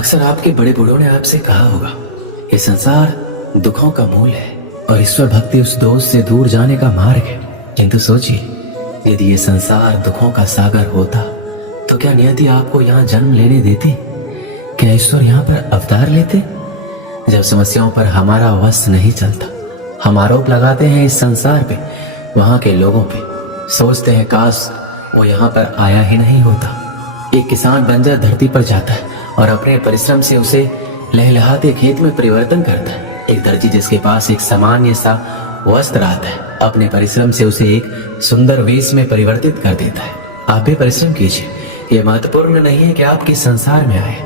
अक्सर आपके बड़े बूढ़ों ने आपसे कहा होगा, ये संसार दुखों का मूल है और ईश्वर भक्ति उस दोष से दूर जाने का मार्ग है। किंतु सोचिए, यदि ये संसार दुखों का सागर होता तो क्या नियति आपको यहाँ जन्म लेने देती? क्या ईश्वर यहाँ पर अवतार लेते? जब समस्याओं पर हमारा वश नहीं चलता, हम आरोप लगाते हैं इस संसार पे, वहां के लोगों पे, सोचते हैं काश वो यहाँ पर आया ही नहीं होता। एक किसान बंजर धरती पर जाता है और अपने परिश्रम से उसे लहलहाते खेत में परिवर्तन करता है। एक दर्जी जिसके पास एक सामान्य सा वस्त्र आता है, अपने परिश्रम से उसे एक सुंदर वेश में परिवर्तित कर देता है। आप भी परिश्रम कीजिए। ये महत्वपूर्ण नहीं है कि आप किस संसार में आए,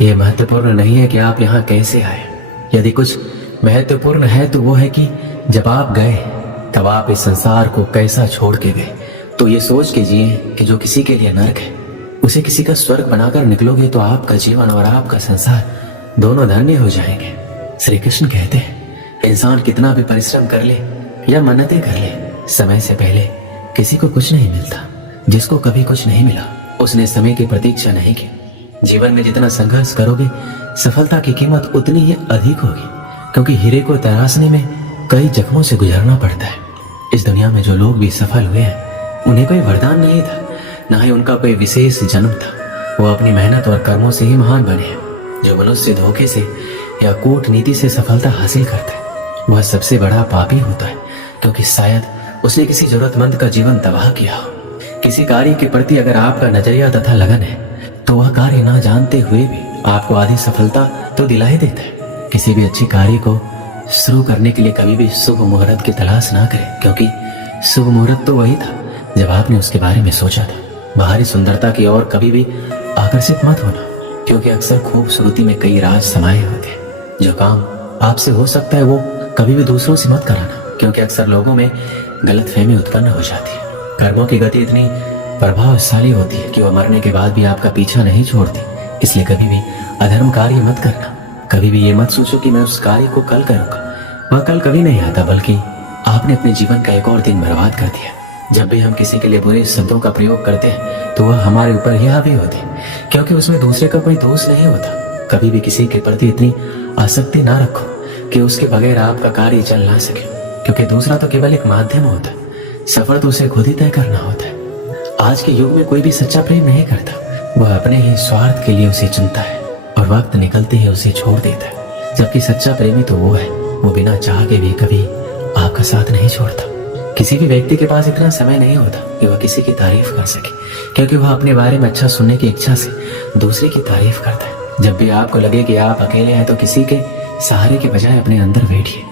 ये महत्वपूर्ण नहीं है कि आप यहाँ कैसे आए। यदि कुछ महत्वपूर्ण है तो वो है कि जब आप गए तब आप इस संसार को कैसा छोड़ के गए। तो ये सोच के जिए कि जो किसी के लिए नर्क है उसे किसी का स्वर्ग बनाकर निकलोगे तो आपका जीवन और आपका संसार दोनों धन्य हो जाएंगे। श्री कृष्ण कहते हैं, इंसान कितना भी परिश्रम कर ले या मन्नतें कर ले, समय से पहले किसी को कुछ नहीं मिलता। जिसको कभी कुछ नहीं मिला उसने समय की प्रतीक्षा नहीं की। जीवन में जितना संघर्ष करोगे सफलता की कीमत उतनी ही अधिक होगी, क्योंकि हीरे को तराशने में कई जख्मों से गुजरना पड़ता है। इस दुनिया में जो लोग भी सफल हुए हैं उन्हें कोई वरदान नहीं था, न ही उनका कोई विशेष जन्म था। वो अपनी मेहनत और कर्मों से ही महान बने हैं। जो मनुष्य धोखे से या कूटनीति से सफलता हासिल करता है वह सबसे बड़ा पापी होता है, क्योंकि शायद उसने किसी जरूरतमंद का जीवन तबाह किया हो। किसी कार्य के प्रति अगर आपका नजरिया तथा लगन है तो वह कार्य ना जानते हुए भी आपको आधी सफलता तो दिला ही देता है। किसी भी अच्छी कार्य को शुरू करने के लिए कभी भी शुभ मुहूर्त की तलाश ना करें, क्योंकि शुभ मुहूर्त तो वही था जब आपने उसके बारे में सोचा था। बाहरी सुंदरता की ओर कभी भी आकर्षित मत होना, क्योंकि अक्सर खूबसूरती में कई राज समाये होते हैं। जो काम आपसे हो सकता है वो कभी भी दूसरों से मत कराना, क्योंकि अक्सर लोगों में गलतफहमी उत्पन्न हो जाती है। कर्मों की गति इतनी प्रभावशाली होती है कि वह मरने के बाद भी आपका पीछा नहीं छोड़ती। इसलिए कभी भी अधर्म कार्य मत करना। कभी भी ये मत सोचो कि मैं उस कार्य को कल करूंगा, वह कल कभी नहीं आता, बल्कि आपने अपने जीवन का एक और दिन बर्बाद कर दिया। जब भी हम किसी के लिए बुरे शब्दों का प्रयोग करते हैं तो वह हमारे ऊपर ही हावी होते हैं, क्योंकि उसमें दूसरे का कोई दोष नहीं होता। कभी भी किसी के प्रति इतनी आसक्ति ना रखो कि उसके बगैर आपका कार्य चल ना सके, क्योंकि दूसरा तो केवल एक माध्यम होता है, सफर तो उसे खुद ही तय करना होता है। आज के युग में कोई भी सच्चा प्रेम नहीं करता, वह अपने ही स्वार्थ के लिए उसे चुनता है और वक्त निकलते ही उसे छोड़ देता है। जबकि सच्चा प्रेमी तो वो है, वो बिना चाह के भी कभी आपका साथ नहीं छोड़ता। किसी भी व्यक्ति के पास इतना समय नहीं होता कि वह किसी की तारीफ कर सके, क्योंकि वह अपने बारे में अच्छा सुनने की इच्छा से दूसरे की तारीफ करता है। जब भी आपको लगे कि आप अकेले हैं तो किसी के सहारे के बजाय अपने अंदर बैठिए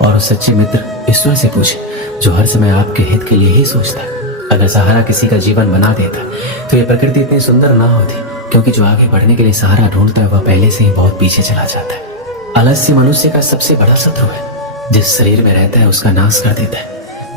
और उस सच्चे मित्र ईश्वर से पूछे, जो हर समय आपके हित के लिए ही सोचता है। अगर सहारा किसी का जीवन बना देता तो ये प्रकृति इतनी सुंदर ना होती, क्योंकि जो आगे बढ़ने के लिए सहारा ढूंढता है वह पहले से ही बहुत पीछे चला जाता है। आलस्य मनुष्य का सबसे बड़ा शत्रु है। जिस शरीर में रहता है उसका नाश कर देता है।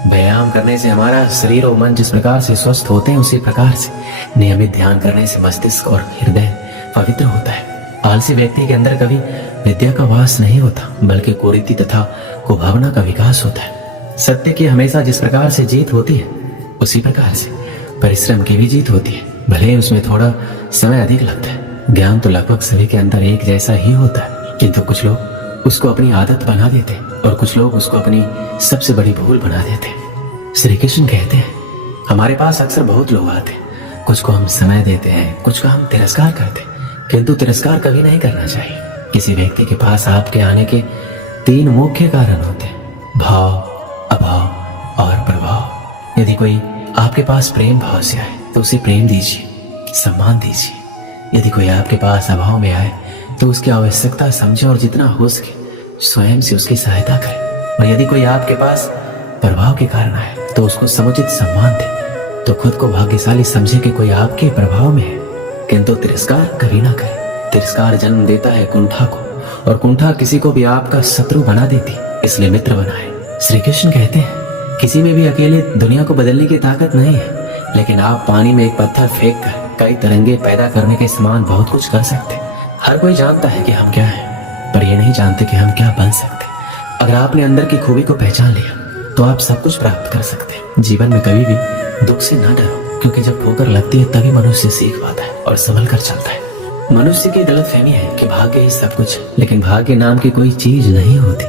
व्यायाम करने से हमारा शरीर और मन जिस प्रकार से स्वस्थ होते हैं उसी प्रकार से नियमित ध्यान करने से मस्तिष्क और हृदय पवित्र होता है। आलसी व्यक्ति के अंदर कभी विद्या का वास नहीं होता, बल्कि कुरीति तथा कुभावना का विकास होता है। सत्य की हमेशा जिस प्रकार से जीत होती है उसी प्रकार से परिश्रम की भी जीत होती है, भले उसमें थोड़ा समय अधिक लगता है। ज्ञान तो लगभग सभी के अंदर एक जैसा ही होता है, किंतु कुछ लोग उसको अपनी आदत बना देते हैं और कुछ लोग उसको अपनी सबसे बड़ी भूल बना देते हैं। श्री कृष्ण कहते हैं, हमारे पास अक्सर बहुत लोग आते हैं, कुछ को हम समय देते हैं, कुछ का हम तिरस्कार करते हैं, किंतु तिरस्कार कभी नहीं करना चाहिए। किसी व्यक्ति के पास आपके आने के 3 मुख्य कारण होते हैं, भाव, अभाव और प्रभाव। यदि कोई आपके पास प्रेम भाव से आए तो उसे प्रेम दीजिए, सम्मान दीजिए। यदि कोई आपके पास अभाव में आए तो उसकी आवश्यकता समझे और जितना हो सके स्वयं से उसकी सहायता करें। और यदि कोई आपके पास प्रभाव के कारण आए तो उसको समुचित सम्मान दे। तो खुद को भाग्यशाली समझे कि कोई आपके प्रभाव में है, किंतु तिरस्कार कभी ना करे। तिरस्कार जन्म देता है कुंठा को, और कुंठा किसी को भी आपका शत्रु बना देती, इसलिए मित्र बनाए। श्री कृष्ण कहते हैं, किसी में भी अकेले दुनिया को बदलने की ताकत नहीं है, लेकिन आप पानी में एक पत्थर फेंक कर कई तरंगे पैदा करने के समान बहुत कुछ कर सकते हैं। हर कोई जानता है कि हम क्या हैं, पर ये नहीं जानते कि हम क्या बन सकते। अगर आपने अंदर की खूबी को पहचान लिया तो आप सब कुछ प्राप्त कर सकते हैं। जीवन में कभी भी दुख से ना डरो, क्योंकि जब ठोकर लगती है तभी मनुष्य सीख पाता है और संभल कर चलता है। मनुष्य की गलतफहमी है कि भाग्य ही सब कुछ है, लेकिन भाग्य नाम की कोई चीज नहीं होती।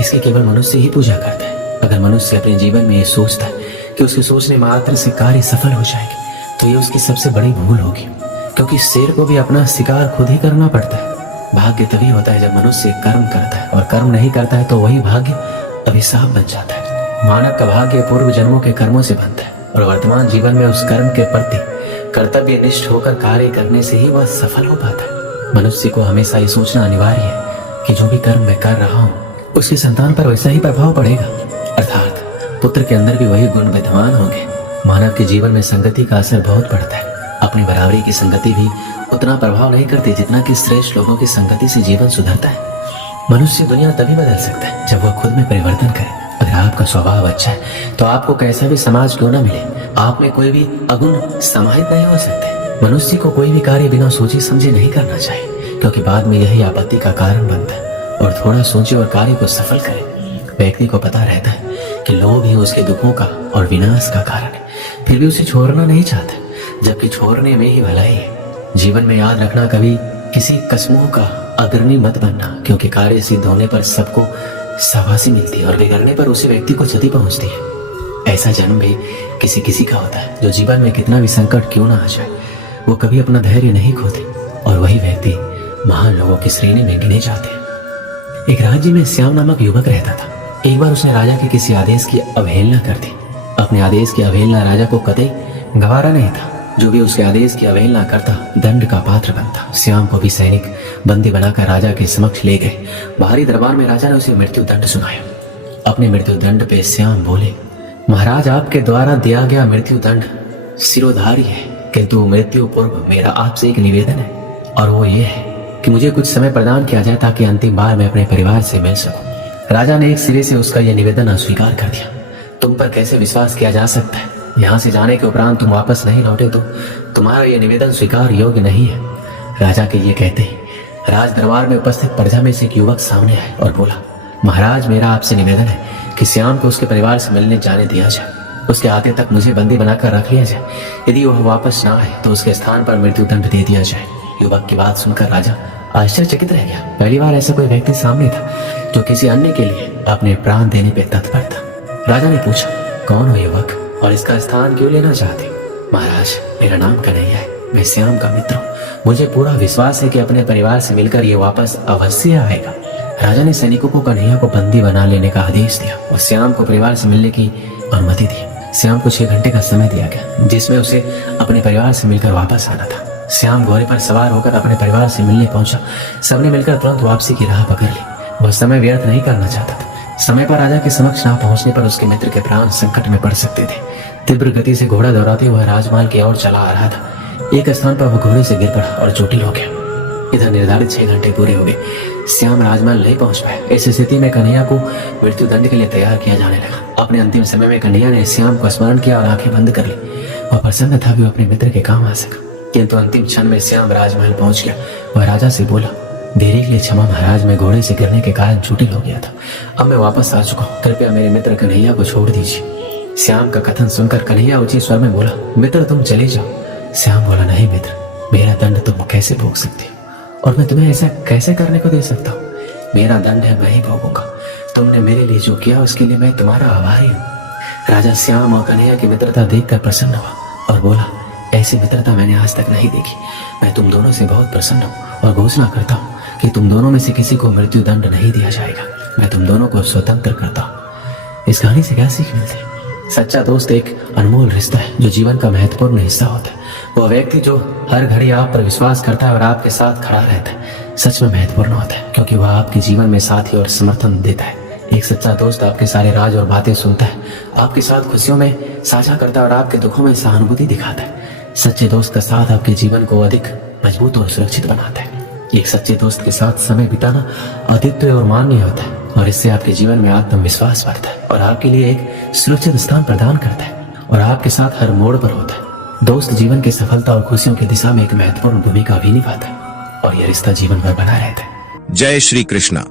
इसकी केवल मनुष्य ही पूजा करता है। अगर मनुष्य अपने जीवन में ये सोचता है कि उसके सोचने मात्र से कार्य सफल हो जाएंगे, तो ये उसकी सबसे बड़ी भूल होगी, क्योंकि शेर को भी अपना शिकार खुद ही करना पड़ता है। भाग्य तभी होता है जब मनुष्य कर्म करता है, और कर्म नहीं करता है तो वही भाग्य अभिशाप बन जाता है। मानव का भाग्य पूर्व जन्मों के कर्मों से बनता है, और वर्तमान जीवन में उस कर्म के प्रति कर्तव्यनिष्ठ होकर कार्य करने से ही वह सफल हो पाता है। मनुष्य को हमेशा ये सोचना अनिवार्य है कि जो भी कर्म मैं कर रहा हूँ उसकी संतान पर वैसा ही प्रभाव पड़ेगा, अर्थात पुत्र के अंदर भी वही गुण विद्यमान होंगे। मानव के जीवन में संगति का असर बहुत पड़ता है। अपनी बराबरी की संगति भी उतना प्रभाव नहीं करती जितना कि श्रेष्ठ लोगों की संगति से जीवन सुधरता है। मनुष्य दुनिया तभी बदल सकता है जब वह खुद में परिवर्तन करे। अगर आपका स्वभाव अच्छा है तो आपको कैसा भी समाज क्यों न मिले, आप में कोई भी अगुण समाहित नहीं हो सकते। मनुष्य को कोई भी कार्य बिना सोचे समझे नहीं करना चाहिए, क्योंकि बाद में यही आपत्ति का कारण बनता है। और थोड़ा सोचे और कार्य को सफल करे। व्यक्ति को पता रहता है कि लोभ ही उसके दुखों का और विनाश का कारण है, फिर भी उसे छोड़ना नहीं चाहता, जबकि छोड़ने में ही भलाई है। जीवन में याद रखना, कभी किसी कसमों का अग्रणी मत बनना, क्योंकि कार्य सिद्ध होने पर सबको शाबाशी मिलती है और बिगड़ने पर उसी व्यक्ति को क्षति पहुंचती है। ऐसा जन्म भी किसी किसी का होता है जो जीवन में कितना भी संकट क्यों ना आ जाए, वो कभी अपना धैर्य नहीं खोते, और वही व्यक्ति महान लोगों की श्रेणी में गिने जाते हैं। एक राज्य में श्याम नामक युवक रहता था। एक बार उसने राजा के किसी आदेश की अवहेलना कर दी। अपने आदेश की अवहेलना राजा को कतई गवारा नहीं था। जो भी उसके आदेश की अवहेलना करता दंड का पात्र बनता। श्याम को भी सैनिक बंदी बनाकर राजा के समक्ष ले गए। बाहरी दरबार में राजा ने उसे मृत्यु दंड सुनाया। अपने मृत्यु दंड पे श्याम बोले, महाराज, आपके द्वारा दिया गया मृत्यु दंड सिरोधारी है, किंतु मृत्यु पूर्व मेरा आपसे एक निवेदन है, और वो ये है कि मुझे कुछ समय प्रदान किया जाए ताकि अंतिम बार मैं अपने परिवार से मिल सकूं। राजा ने एक सिरे से उसका यह निवेदन अस्वीकार कर दिया। तुम पर कैसे विश्वास किया जा सकता है? यहाँ से जाने के उपरांत तुम वापस नहीं लौटे तो तुम्हारा यह निवेदन स्वीकार योग्य नहीं है। राजा के ये कहते ही राज दरबार में उपस्थित प्रजा में से एक युवक सामने आया और बोला, महाराज, मेरा आपसे निवेदन है कि श्याम को उसके परिवार से मिलने जाने दिया जाए। उसके आते तक मुझे बंदी बनाकर रख लिया जाए। यदि वह वापस ना आए तो उसके स्थान पर मृत्यु दंड दे दिया जाए। युवक की बात सुनकर राजा आश्चर्यचकित रह गया। पहली बार ऐसा कोई व्यक्ति सामने था जो किसी अन्य के लिए अपने प्राण देने पे तत्पर था। राजा ने पूछा, कौन हो युवक और इसका स्थान क्यों लेना चाहते? महाराज, मेरा नाम कन्हैया है, मैं श्याम का मित्र हूँ। मुझे पूरा विश्वास है कि अपने परिवार से मिलकर ये वापस अवश्य आएगा। राजा ने सैनिकों को कन्हैया को बंदी बना लेने का आदेश दिया और श्याम को परिवार से मिलने की अनुमति दी। श्याम को 6 घंटे का समय दिया गया, जिसमें उसे अपने परिवार से मिलकर वापस आना था। श्याम घोड़े पर सवार होकर अपने परिवार से मिलने पहुंचा। सबने मिलकर तुरंत वापसी की राह पकड़ ली। वह समय व्यर्थ नहीं करना चाहता था। समय पर राजा के समक्ष ना पहुंचने पर उसके मित्र के प्राण संकट में पड़ सकते थे। तीव्र गति से घोड़ा दौड़ाते हुए राजमहल की ओर चला आ रहा था। एक स्थान पर वह घोड़े से गिर पड़ा और चोटिल हो गया। इधर निर्धारित 6 घंटे पूरे हो गए। श्याम राजमहल नहीं पहुंच पाया। इस स्थिति में कन्हैया को मृत्यु दंड के लिए तैयार किया जाने लगा। अपने अंतिम समय में कन्हैया ने श्याम को स्मरण किया और आंखें बंद कर ली। वह प्रसन्न था कि वह अपने मित्र के काम आ सका, किंतु अंतिम क्षण में श्याम राजमहल पहुंच गया। वह राजा से बोला, देरी के लिए क्षमा महाराज, मैं घोड़े से गिरने के कारण चोटिल हो गया था। अब मैं वापस आ चुका हूँ, कृपया मेरे मित्र कन्हैया को छोड़ दीजिए। श्याम का कथन सुनकर कन्हैया ऊंचे स्वर में बोला, मित्र तुम चले जाओ। श्याम बोला, नहीं मित्र, मेरा दंड तुम कैसे भोग सकते हो और मैं तुम्हें ऐसा कैसे करने को दे सकता हूँ? मेरा दंड है, मैं ही भोगूंगा। तुमने मेरे लिए जो किया उसके लिए मैं तुम्हारा आभारी हूँ। राजा श्याम और कन्हैया की मित्रता देखकर प्रसन्न हुआ और बोला, ऐसी मित्रता मैंने आज तक नहीं देखी। मैं तुम दोनों से बहुत प्रसन्न हूँ और घोषणा करता हूँ कि तुम दोनों में से किसी को मृत्यु दंड नहीं दिया जाएगा। मैं तुम दोनों को स्वतंत्र करता हूँ। इस कहानी से क्या सीख मिलती है? सच्चा दोस्त एक अनमोल रिश्ता है जो जीवन का महत्वपूर्ण हिस्सा होता है। वो व्यक्ति जो हर घड़ी आप पर विश्वास करता है और आपके साथ खड़ा रहता है, सच में महत्वपूर्ण होता है, क्योंकि वह आपके जीवन में साथी और समर्थन देता है। एक सच्चा दोस्त आपके सारे राज और बातें सुनता है, आपके साथ खुशियों में साझा करता है और आपके दुखों में सहानुभूति दिखाता है। सच्चे दोस्त का साथ आपके जीवन को अधिक मजबूत और सुरक्षित बनाता है। एक सच्चे दोस्त के साथ समय बिताना अद्वितीय और मान्य होता है और इससे आपके जीवन में आत्मविश्वास बढ़ता है और आपके लिए एक सुरक्षित स्थान प्रदान करता है और आपके साथ हर मोड़ पर होता है। दोस्त जीवन की सफलता और खुशियों की दिशा में एक महत्वपूर्ण भूमिका भी निभाता है और यह रिश्ता जीवन भर बना रहता है। जय श्री कृष्णा।